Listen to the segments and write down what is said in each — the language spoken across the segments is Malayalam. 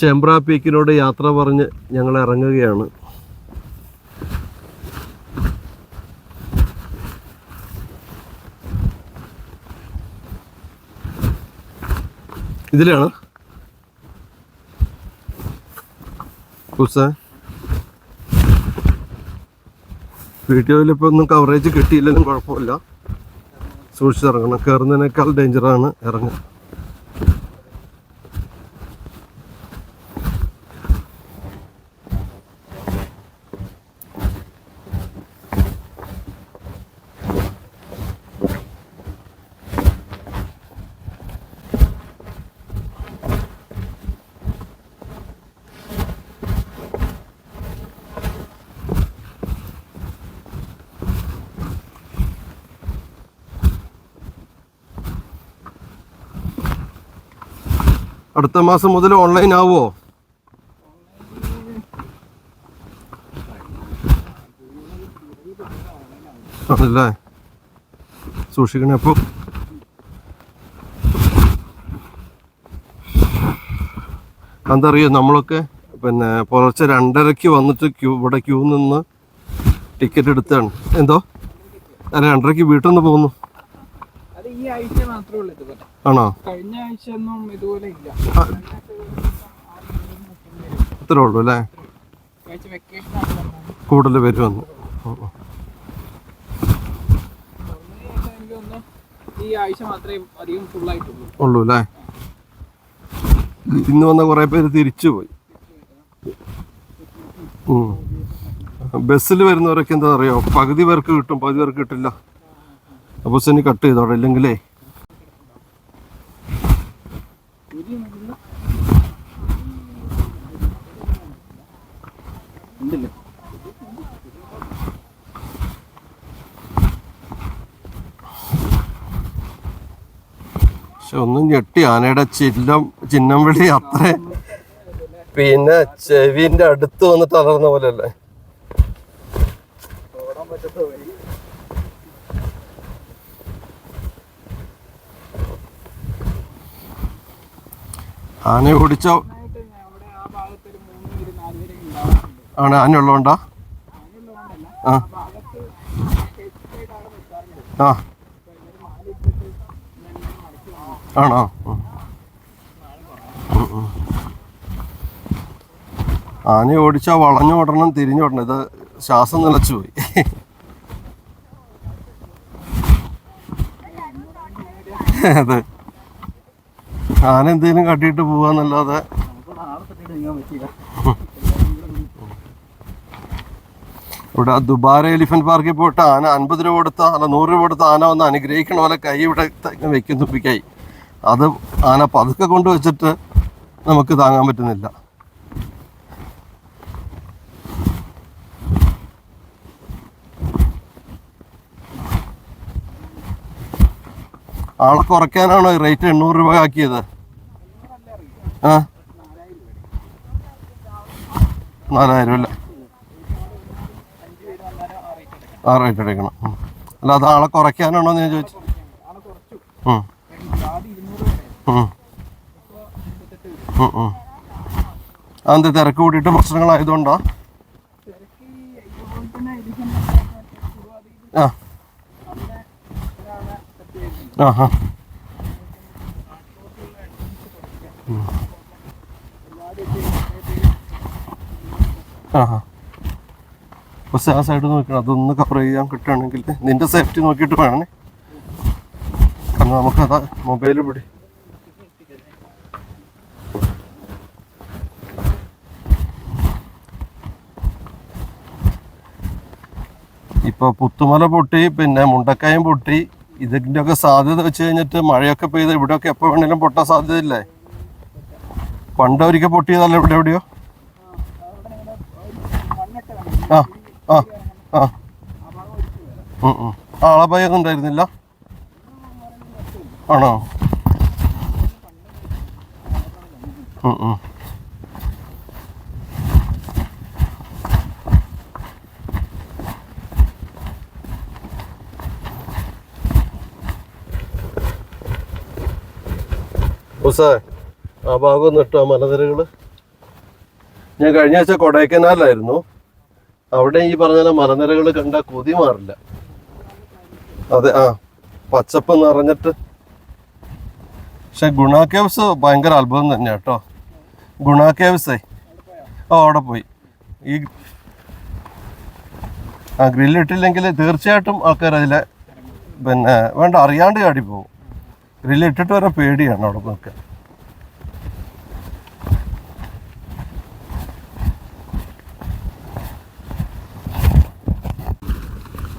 ചെമ്പ്ര പീക്കിനോട് യാത്ര പറഞ്ഞ് ഞങ്ങൾ ഇറങ്ങുകയാണ്. ഇതിലാണ്. വീഡിയോയിൽ ഇപ്പോൾ ഒന്നും കവറേജ് കിട്ടിയില്ലെങ്കിലും കുഴപ്പമില്ല. സൂക്ഷിച്ചിറങ്ങണം. കയറുന്നതിനേക്കാൾ ഡേഞ്ചറാണ് ഇറങ്ങുക അടുത്ത മാസം മുതൽ ഓൺലൈൻ ആവുമോ ആണല്ലേ? സൂക്ഷിക്കണേ അപ്പോൾ എന്തറിയോ നമ്മളൊക്കെ പിന്നെ പുലർച്ചെ രണ്ടരയ്ക്ക് വന്നിട്ട് ക്യൂ ഇവിടെ ക്യൂ നിന്ന് ടിക്കറ്റ് എടുത്താണ്. എന്തോ? അല്ല രണ്ടരയ്ക്ക് വീട്ടിൽ നിന്ന് പോകുന്നു. ഈ ആഴ്ച മാത്രമേ ഉള്ളൂ ആണോ? കഴിഞ്ഞ ആഴ്ച ഒന്നും ഇതുപോലെ ഇല്ല. ഇത്രേ ഉള്ളൂ അല്ലേ? കൂടുതൽ പേര് വന്നു. ഈ ആഴ്ച മാത്രമേ അധികം ഉള്ളൂ അല്ലേ? ഇന്ന് വന്ന കുറെ പേര് തിരിച്ചു പോയി. ബസ്സിൽ വരുന്നവരൊക്കെ എന്താ അറിയോ? പകുതി പേർക്ക് കിട്ടും പകുതി പേർക്ക് കിട്ടില്ല. അപ്പോൾ ശനി കട്ട് ചെയ്തോടെ ഇല്ലെങ്കിലേ ഉണ്ടല്ലോ? പക്ഷെ ഒന്നും ഞെട്ടി. ആനയുടെ ചില്ലം ചിഹ്നം വിളി അത്ര. പിന്നെ ചെവിന്റെ അടുത്ത് വന്ന് തളർന്ന പോലെ അല്ലേ ആന ഓടിച്ച. മാലിട്ടിട്ട് മെല്ലെ ആ. ആ. ആണോ. ആന ഓടിച്ചാൽ വളഞ്ഞോടണം തിരിഞ്ഞോടണം ഇത് ശ്വാസം നിലച്ചു പോയി. അതെ ആന എന്തേലും കട്ടിയിട്ട് പോവാന്നല്ലാതെ ഇവിടെ ദുബാര എലിഫന്റ് പാർക്കിൽ പോയിട്ട് ആന അൻപത് രൂപ കൊടുത്ത അല്ല നൂറ് രൂപ കൊടുത്ത ആന ഒന്ന് അനുഗ്രഹിക്കണ പോലെ കൈ ഇവിടെ വെക്കും തുപ്പിക്കായി അത് ആന പതുക്കെ കൊണ്ട് വെച്ചിട്ട് നമുക്ക് താങ്ങാൻ പറ്റുന്നില്ല. ആളെ കുറയ്ക്കാനാണോ റേറ്റ് എണ്ണൂറ് രൂപ ആക്കിയത്? ആ? നാലായിരം അല്ലേ? ആ റേറ്റ് എടുക്കണം. അല്ല അത് ആളെ കുറയ്ക്കാനാണോ ഞാൻ ചോദിച്ചു. അതെന്ത് തിരക്ക് കൂടിയിട്ട് പ്രശ്നങ്ങളായതുകൊണ്ടാ? ആ. ആ ആ ആ. പക്ഷെ ആ സൈഡ് നോക്കണം. അതൊന്ന് കവർ ചെയ്യാൻ കിട്ടുകയാണെങ്കിൽ നിന്റെ സേഫ്റ്റി നോക്കിയിട്ട് വേണേ. കാരണം നമുക്കതാ മൊബൈൽ പിടി ഇപ്പൊ പുത്തുമല പൊട്ടി പിന്നെ മുണ്ടക്കായം പൊട്ടി. ഇതിന്റെ ഒക്കെ സാധ്യത വെച്ച് കഴിഞ്ഞിട്ട് മഴയൊക്കെ പെയ്ത് ഇവിടെയൊക്കെ എപ്പോ വേണേലും പൊട്ടാൻ സാധ്യതയില്ലേ? പണ്ട് ഒരിക്കൽ പൊട്ടിയതല്ല ഇവിടെ എവിടെയോ? ആ. ആ ആ. ആ ഉം. ആളപായൊന്നും ഉണ്ടായിരുന്നില്ല ആണോ? ഉം, ഉം. ഉസ്സേ, ആ ഭാഗം ഒന്ന് ഇട്ടോ മലനിരകൾ? ഞാൻ കഴിഞ്ഞ ആഴ്ച കൊടൈക്കനാലിലായിരുന്നു. അവിടെ ഈ പറഞ്ഞ മലനിരകൾ കണ്ട കൊതി മാറില്ല. അതെ ആ. പച്ചപ്പ് നിറഞ്ഞിട്ട്. പക്ഷെ ഗുണ കേവ്സ് ഭയങ്കര അത്ഭുതം തന്നെയാ കേട്ടോ. ഗുണ കേവ്സേ. ഓ അവിടെ പോയി. ഈ ആ ഗ്രില്ലിട്ടില്ലെങ്കിൽ തീർച്ചയായിട്ടും ആൾക്കാർ അതിലെ പിന്നെ വേണ്ട അറിയാണ്ട് ചാടി പോകും. ഗ്രില്ലിട്ടിട്ട് വരെ പേടിയാണ് അവിടെ നിൽക്കാൻ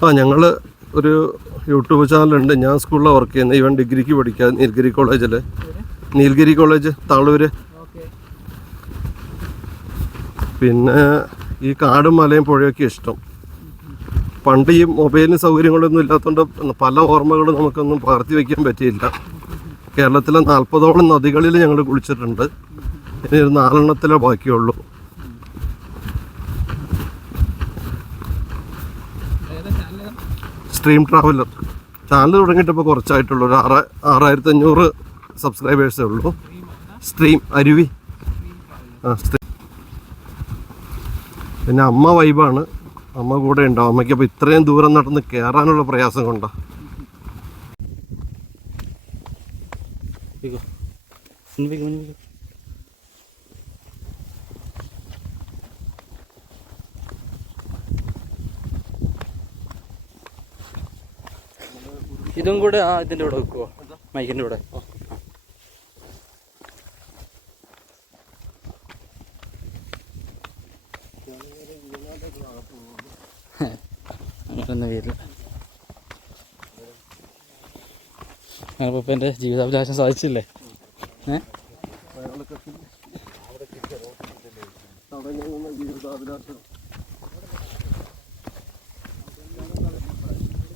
ആ ഞങ്ങൾ ഒരു യൂട്യൂബ് ചാനലുണ്ട്. ഞാൻ സ്കൂളിൽ വർക്ക് ചെയ്യുന്നത് ഇവൻ ഡിഗ്രിക്ക് പഠിക്കാൻ നീൽഗിരി കോളേജിൽ നീൽഗിരി കോളേജ് താളൂര്. പിന്നെ ഈ കാടും മലയും പുഴയൊക്കെ ഇഷ്ടം. പണ്ട് ഈ മൊബൈലിന് സൗകര്യങ്ങളൊന്നും ഇല്ലാത്തതുകൊണ്ട് പല ഓർമ്മകളും നമുക്കൊന്നും പകർത്തി വയ്ക്കാൻ പറ്റിയില്ല. കേരളത്തിലെ നാൽപ്പതോളം നദികളിൽ ഞങ്ങൾ കുളിച്ചിട്ടുണ്ട്. ഇനി ഒരു നാലെണ്ണത്തിലേ ബാക്കിയുള്ളൂ ഏതാ ചാനൽ സ്ട്രീം ട്രാവലർ ചാനൽ തുടങ്ങിയിട്ടിപ്പോൾ കുറച്ചായിട്ടുള്ളൂ. ഒരു ആറ് ആറായിരത്തി അഞ്ഞൂറ് സബ്സ്ക്രൈബേഴ്സേ ഉള്ളൂ. സ്ട്രീം അരുവി. ആ സ്ട്രീം പിന്നെ അമ്മ വൈബാണ് അമ്മ കൂടെ ഉണ്ടാവും അമ്മയ്ക്ക് അപ്പോൾ ഇത്രയും ദൂരം നടന്ന് കയറാനുള്ള പ്രയാസം കൊണ്ടാ. Pico. Ini ഇതും കൂടെ ആ ഇതിന്റെ കൂടെ വെക്കുവോ? മൈക്കിന്റെ കൂടെ. അങ്ങനൊന്നും വരില്ല എന്റെ ജീവിതാഭിലാഷം സാധിച്ചില്ലേ? ഏ?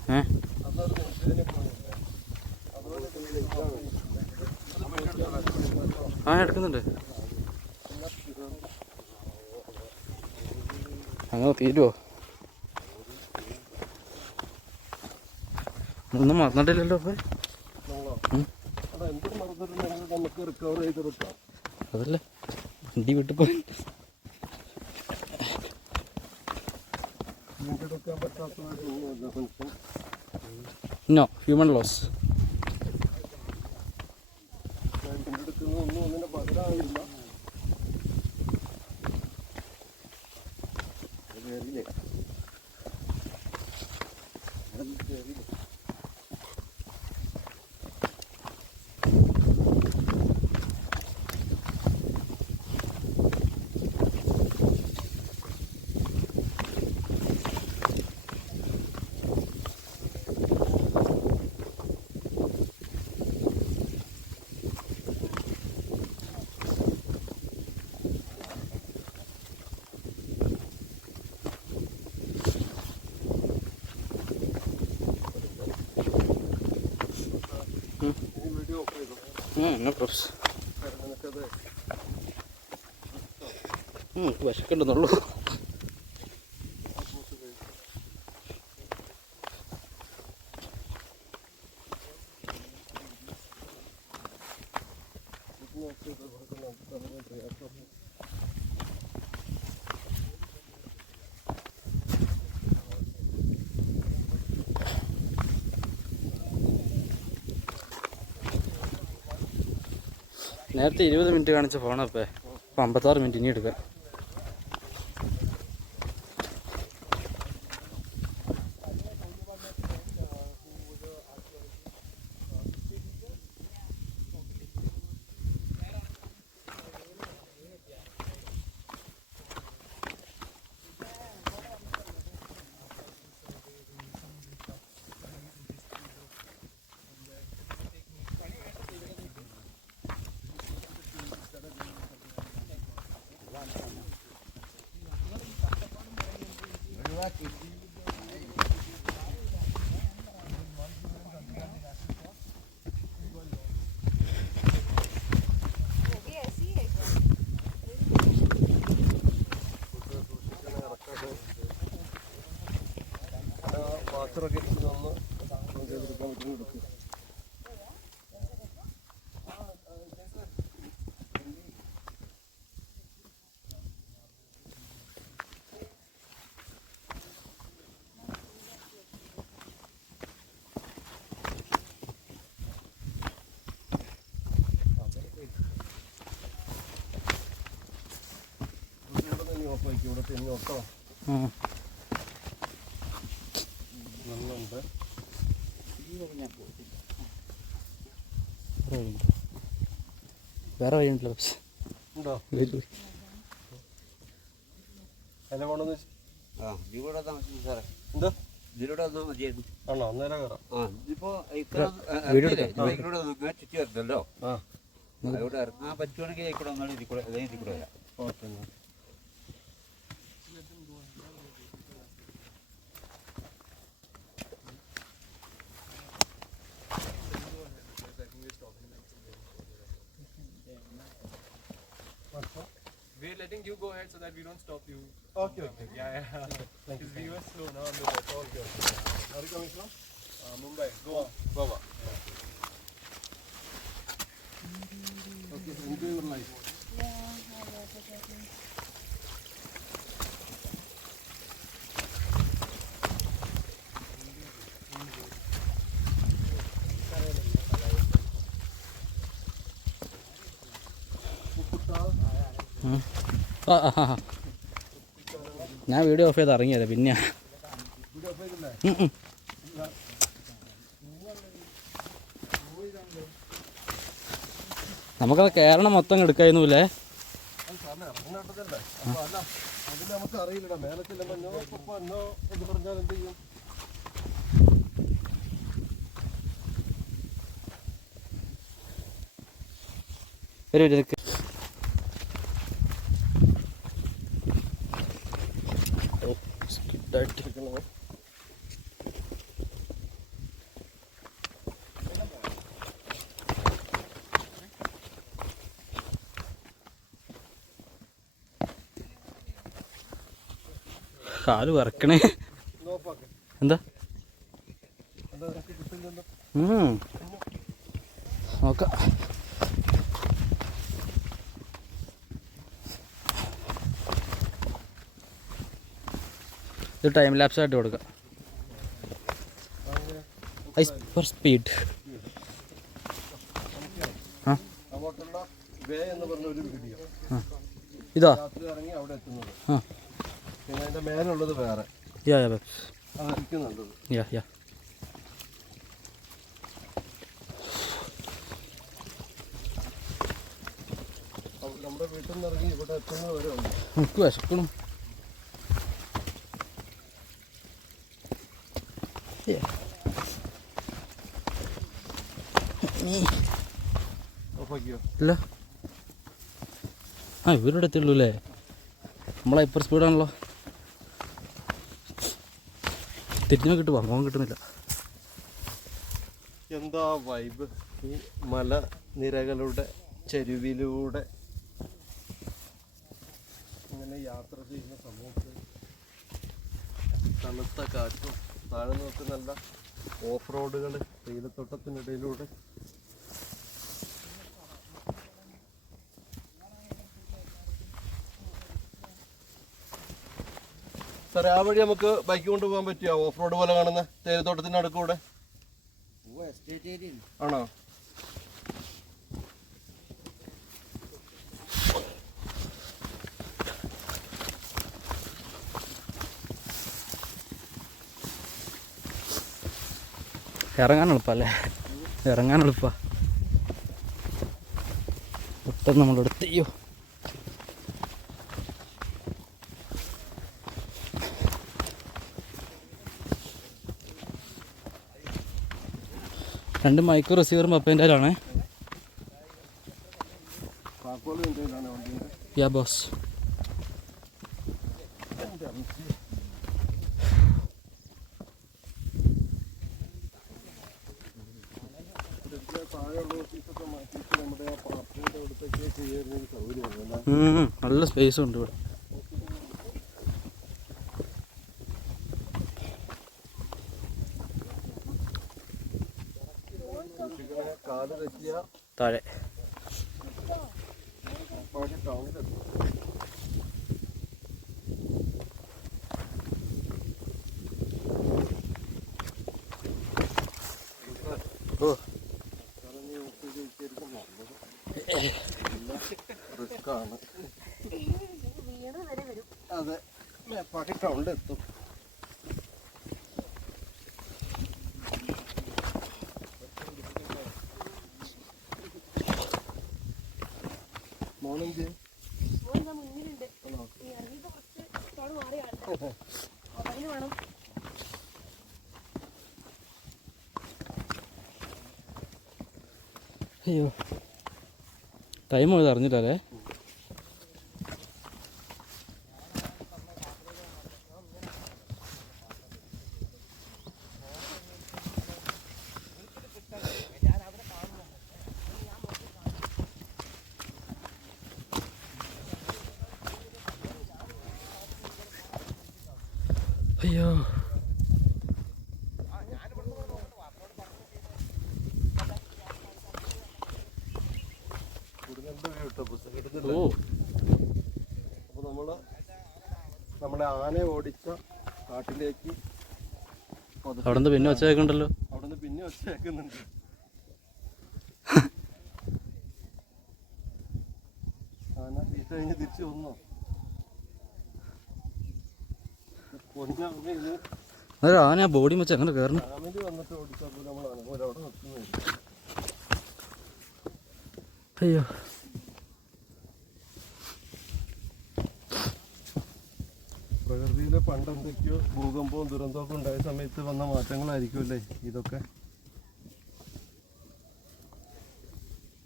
ഏ? ആ എടുക്കുന്നുണ്ട്. അങ്ങനെ തീരുവോ? ഒന്നും മറന്നിട്ടില്ലല്ലോ അപ്പൊ. അതല്ലേ. വണ്ടി വിട്ടു പോയി. പറ്റാത്തതായിട്ടൊന്നുമില്ല No, human loss. പ്രോബ്സ് നിനക്കത് വിശക്കുണ്ടെന്നുള്ളൂ നേരത്തെ ഇരുപത് മിനിറ്റ് കാണിച്ച ഫോണാ ഇപ്പം. ഇപ്പം അമ്പത്താറ് മിനിറ്റ് ഇനി എടുക്കാം. വാച്ചറൊക്കെ ഒന്ന് ചെയ്തെടുക്കാൻ പറ്റുന്ന പോയിക്ക് ഇവിടെ തിന്നോട്ടോ ഉം. വെള്ളമുണ്ട് വേറെ വഴിയുണ്ടോ? വേറെ വഴിയുണ്ടല്ലോ പക്ഷേ. ഉണ്ടോ? കൊണ്ടെന്ന് വെച്ച് ആ ഇവിടെ താമസിക്കും സാറേ. എന്തോ? ഇതിലൂടെ വന്നാൽ മതിയായിരുന്നു. ആണോ? അന്നേരം കയറാം ആ ഇതിപ്പോ വീഡിയോ എടുക്കാം. ബൈക്കിലൂടെ ഇങ്ങനെ ചുറ്റി വരുന്നല്ലോ ആ. ഇവിടെ ഇറങ്ങാൻ പറ്റുവാണെങ്കിൽ ഇതിൽ കൂടെ വന്നാൽ ഇതിൽ കൂടെ അതേ ഇതിൽ കൂടെ വരാം. Okay think you go ahead so that we don't stop you. Okay, okay. Yeah, yeah. Thank you. Because we were slow now on the watch. Okay, okay. Where are you coming from? Uh, Mumbai, Goa. Goa. Yeah. Okay, so enjoy your life. Yeah, I love it. ഞാൻ വീഡിയോ ഓഫ് ചെയ്ത് ഇറങ്ങിയത് പിന്നെ. നമുക്കത് കേരളം മൊത്തം എടുക്കായിരുന്നില്ലേ അത് സാറിന് ഇറങ്ങേണ്ടതല്ലേ? അപ്പൊ അല്ല, അതിൽ നമുക്ക് അറിയില്ലടാ മേലെ ചെല്ലുമ്പോ നോ പപ്പ നോ എന്ന് പറഞ്ഞാൽ എന്ത് ചെയ്യും ഒരു ഇരിക്കണോ? കാൽ വറക്കണേ. എന്താ എന്താ നിനക്ക് കിട്ടുന്നില്ലല്ലോ? ഉം. നോക്കാം ഇത് ടൈം ലാപ്സ് ആയിട്ട് കൊടുക്കാം. ഐസ് ഫോർ സ്പീഡ് ആ. ഇതാ? ആ. മേലുള്ളത് വേറെ യാ യാ യാ യാ നമുക്ക് നമ്മുടെ വീട്ടിൽ നിന്ന് ഇറങ്ങി ഇവിടെ എത്തുന്നത് വരെ ഉണ്ട് നമുക്ക് വിശക്കണം ഓഫാക്കിയോ ഇല്ല. ആ ഇവരുടെ എത്തുള്ളൂ അല്ലേ? നമ്മളെ ഇപ്പം സ്പീഡാണല്ലോ തിരിഞ്ഞു കിട്ടും അങ്ങോട്ട് കിട്ടുന്നില്ല. എന്താ വൈബ് ഈ മല നിരകളുടെ ചെരുവിലൂടെ ഇങ്ങനെ യാത്ര ചെയ്യുന്ന സമയത്ത് തണുത്ത കാറ്റും താഴെ നോക്ക് ഓഫ് റോഡുകൾ തേയിലത്തോട്ടത്തിനിടയിലൂടെ സാറേ ആ വഴി നമുക്ക് ബൈക്ക് കൊണ്ടുപോകാൻ പറ്റിയോ? ഓഫ് റോഡ് പോലെ കാണുന്ന തേയിലത്തോട്ടത്തിന്റെ അടുക്കൂടെ ആണോ? ഇറങ്ങാൻ എളുപ്പല്ലേ ഇറങ്ങാൻ എളുപ്പ. പെട്ടെന്ന് നമ്മളെടുത്ത് അയ്യോ. രണ്ട് മൈക്രോ റിസീവറും പപ്പേന്റെ വണ്ടിയുടെ യാ ബോസ് നല്ല സ്പേസ് ഉണ്ട് ഇവിടെ. റിസ്ക് ആണ് വീണ് വരെ വരും അതെ മേപ്പാക്കി ടൗണിൽ ടൈം പോയത് അറിഞ്ഞില്ലല്ലേ? അയ്യോ കേട്ടോ, പുസ്തകം അപ്പോൾ നമ്മൾ നമ്മളെ ആനയെ ഓടിച്ച കാട്ടിലേക്ക് അവിടെ നിന്ന് പിന്നെ ഒച്ച കേൾക്കണ്ടല്ലോ അവിടുന്ന് പിന്നെ ഒച്ചയാക്കുന്നുണ്ട്. ആന തീറ്റ കഴിഞ്ഞ് തിരിച്ചു വന്നോ? ആന ബോഡി വെച്ച് അങ്ങനെ കയറണം? അവിടെ അയ്യോ. പണ്ടെന്തൊക്കെയോ ഭൂകമ്പവും ദുരന്തമൊക്കെ ഉണ്ടായ സമയത്ത് വന്ന മാറ്റങ്ങളായിരിക്കുമല്ലേ ഇതൊക്കെ?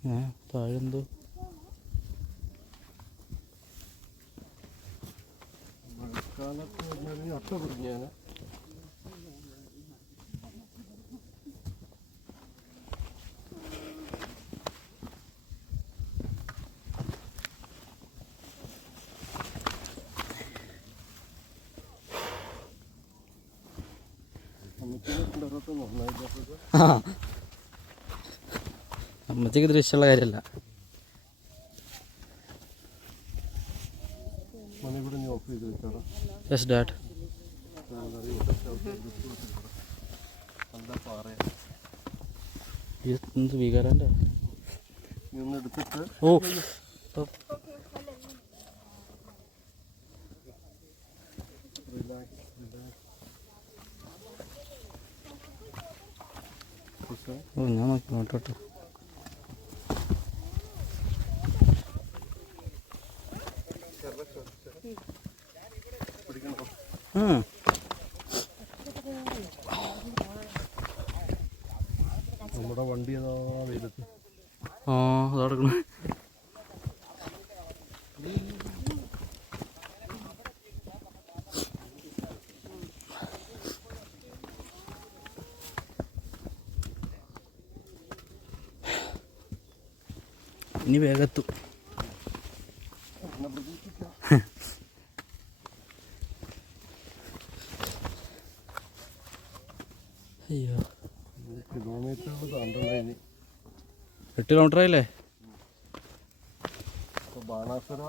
ഏ താഴെന്തോ? മഴക്കാലത്ത് പറഞ്ഞാൽ ഒട്ട പിടിക്കാന് അമ്മച്ചക്ക് ദൃശ്യമുള്ള കാര്യമല്ല. യെസ് ഡാഡ് എന്ത് ഓ. ഞാൻ നോക്കി നോട്ടോട്ടെ നമ്മുടെ വണ്ടി ആ അതടക്കണ ഇനി വേഗത്തു എന്നെ പ്രതീക്ഷിക്കാം അയ്യോ കിലോമീറ്ററുകൾ താണ്ടണ്ട ഇനി എട്ട് കിലോമീറ്റർ ആയില്ലേ? ഇപ്പോൾ ബാണാസുര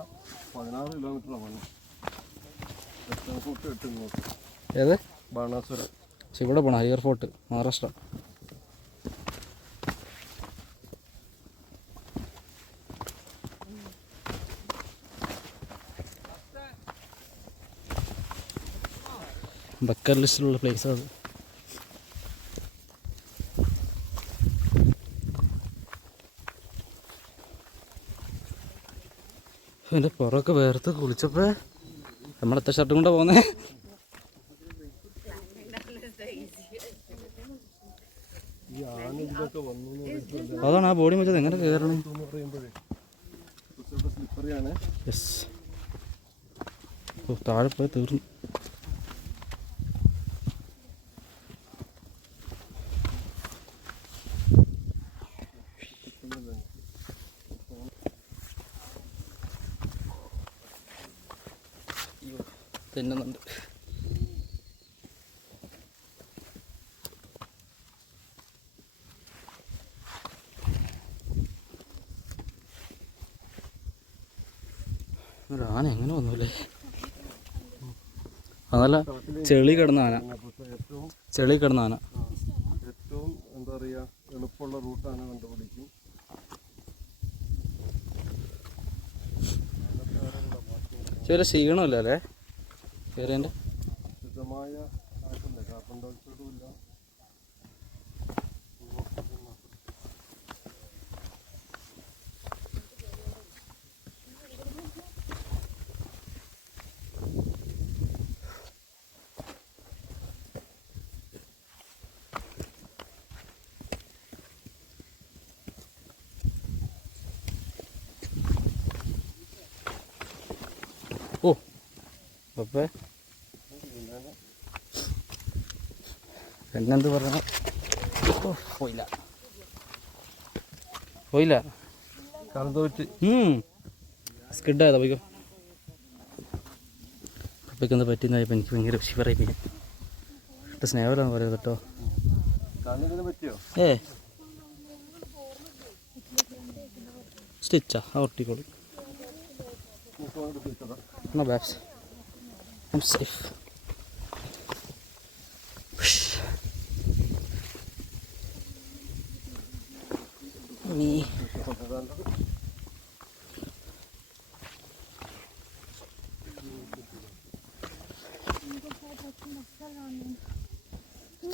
പതിനാറ് കിലോമീറ്ററാണ് പണി. എട്ടാൻകൂട്ട് എട്ട് ഇങ്ങോട്ട് ഏത്? ബാണാസുര പക്ഷെ ഇവിടെ പോണ ഹയർ ഫോർട്ട് മഹാരാഷ്ട്ര. ബക്കർ ലിസ്റ്റിലുള്ള പ്ലേസ് എന്റെ പുറമൊക്കെ വേർത്ത് കുളിച്ചപ്പോൾ നമ്മളെത്ര ഷർട്ടും കൂടെ പോകുന്നേ അതാണ് ആ ബോഡി വെച്ചത് എങ്ങനെ കയറണം താഴെ പോയി തീർന്നു. തിന്നുന്നുണ്ട്. ആന എങ്ങനെ വന്നൂല്ലേ? അതല്ല ചെളി കിടന്ന ആന. ചെളി കിടന്ന ആന. ഏറ്റവും എന്താ പറയുക എളുപ്പമുള്ള റൂട്ട് ആന കണ്ടുപിടിക്കും. ചെറിയ ക്ഷീണമില്ല അല്ലേ കയറിയതിന്റെ ശുദ്ധമായ കാറ്റുണ്ട്. കാർബൺ ഡയോക്സൈഡും ഇല്ല. ഓ അപ്പേ. പിന്നെന്ത് പറഞ്ഞു പോയില്ല. പോയില്ല? സ്കിഡായതാ പോയിക്കോ. പപ്പയ്ക്കൊന്ന് പറ്റിയെന്നായപ്പോൾ എനിക്ക് ഭയങ്കര ശിവറായി പിന്നെ ഇട്ട് സ്നേഹമല്ലാന്ന് പറയുന്നത് കേട്ടോ. ഏ. സ്റ്റിച്ചാ ആ ഒട്ടിക്കോളൂ. എന്നാ ബാബ്സ്. ഐം സേഫ്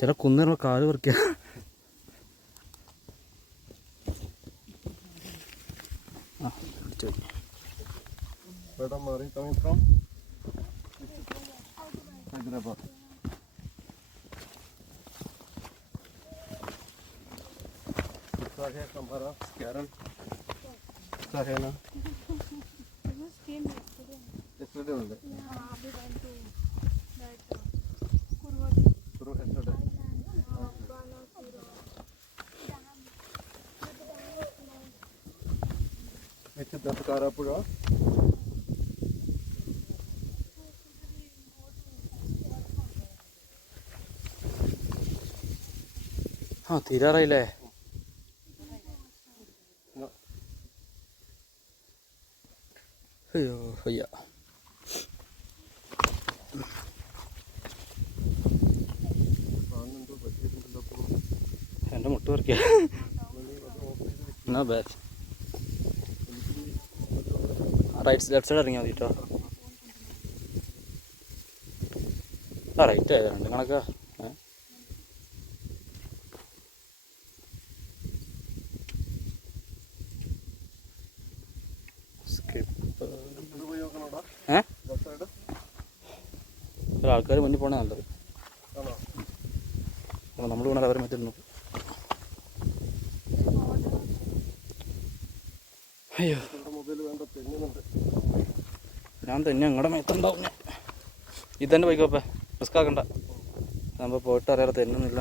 ചില കുന്നിറ കാൽ പറിക്കുക Karapura ആ തീരാറായില്ലേ? അയ്യോ അയ്യ എന്റെ മുട്ട പറിക്കുക എന്നാ ബാച്ച് റൈറ്റ് ലെഫ്റ്റ് സൈഡ് ഇറങ്ങിയാൽ മതി കേട്ടോ ആ റൈറ്റ് ആയത് രണ്ട് കണക്കാ. ഏഹ് ഒരാൾക്കാർ മുന്നിൽ പോകണേ നല്ലത് ആണോ അപ്പോൾ നമ്മൾ വേണം അവരെ മറ്റേ നോക്കും അയ്യോ എന്റെ മൊബൈൽ വേണ്ട തെന്നുന്നുണ്ട് ഞാൻ തന്നെ ഞങ്ങളുടെ മേത്തുണ്ടാവും ഞാൻ ഇത് തന്നെ പോയിക്കോപ്പേ റിസ്ക് ആക്കണ്ട നമ്മൾ പോയിട്ട് അറിയാതെ തരുന്നില്ല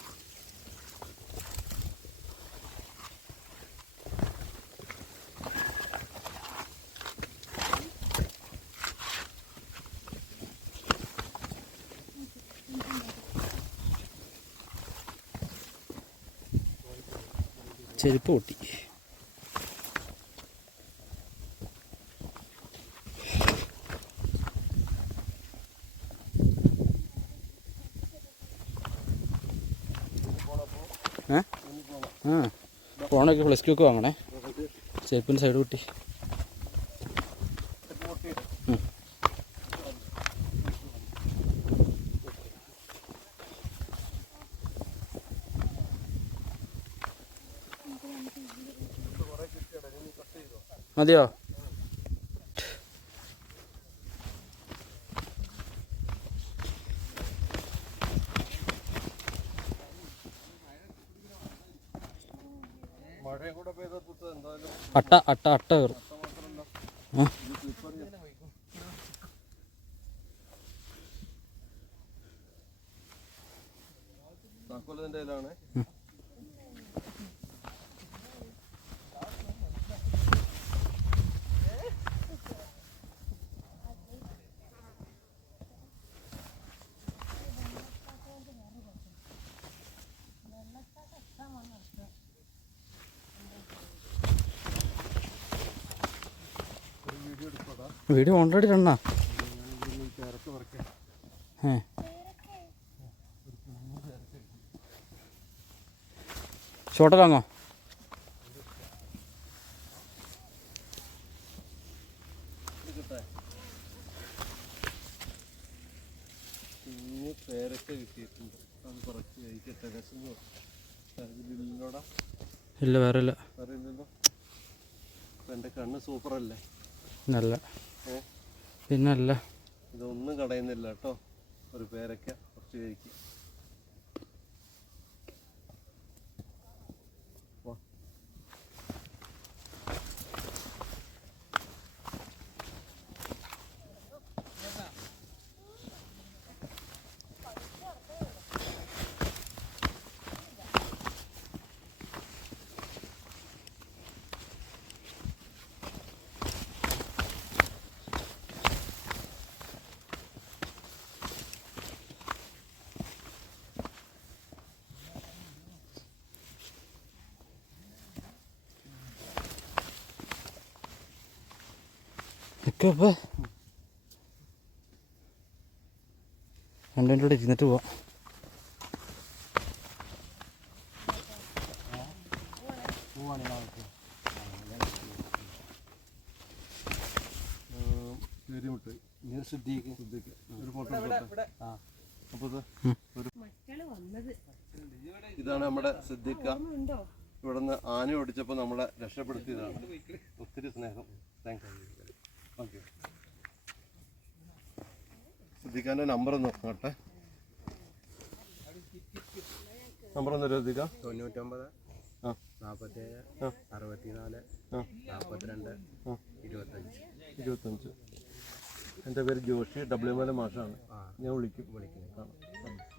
ചെരുപ്പ് പൊട്ടി. ആ. ഫോണൊക്കെ ഒക്കെ വാങ്ങണേ. ചെരുപ്പിന്റെ സൈഡ് പൊട്ടി മതിയോ? അട്ട അട്ട അട്ട കയറും. വീഡിയോ ഓൾറെഡി റണ്ണാ ഏ. ഷോട്ടലാങ്ങോ കുഞ്ഞ് പേരൊക്കെ കിട്ടിയിട്ടുണ്ട് അത് കുറച്ച് കഴിക്കട്ടെ രസം അതിലൂടെ ഇല്ല വേറെ ഇല്ല അറിയില്ലല്ലോ ഇപ്പം എന്റെ കണ്ണ് സൂപ്പറല്ലേ നല്ല ഏ പിന്നല്ല ഇതൊന്നും കടയുന്നില്ല കേട്ടോ ഒരു പേരക്ക കുറച്ച് കഴിക്കുക വാ. ഒക്കെ ഇപ്പൊ രണ്ടുപേരുടെ കൂടെ ഇരുന്നിട്ട് പോവാം പേരുമുട്ട് ഇങ്ങനെ ശ്രദ്ധിക്കുക ശ്രദ്ധിക്കുക ഒരു ഫോട്ടോ എടുത്തോട്ടെ അപ്പോൾ ഇത് ഒരു ഇരുന്നിട്ട് വന്നത് ഇതാണ് നമ്മുടെ സിദ്ധിക്ക ഇവിടുന്ന് ആന ഓടിച്ചപ്പോൾ നമ്മളെ രക്ഷപ്പെടുത്തിയതാണ്. ഒത്തിരി സ്നേഹം. താങ്ക് നമ്പർ ഒന്ന് നോക്കട്ടെ. നമ്പർ ഒന്ന് സിദ്ദിഖ? തൊണ്ണൂറ്റൊമ്പത് ആ. നാൽപ്പത്തേഴ്. അറുപത്തിനാല് നാൽപ്പത്തിരണ്ട് ഇരുപത്തഞ്ച്. ഇരുപത്തഞ്ച്. എന്റെ പേര് ജോഷി ഡബ്ല്യു എം എൽ മാഷാണ്. ഞാൻ വിളിക്കും. വിളിക്കും.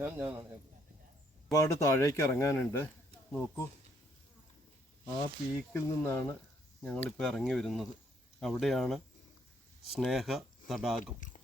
ഞാൻ. ഒരുപാട് താഴേക്ക് ഇറങ്ങാനുണ്ട്. നോക്കൂ. ആ പീക്കിൽ നിന്നാണ് ഞങ്ങളിപ്പോൾ ഇറങ്ങി വരുന്നത്. അവിടെയാണ് സ്നേഹ തടാകം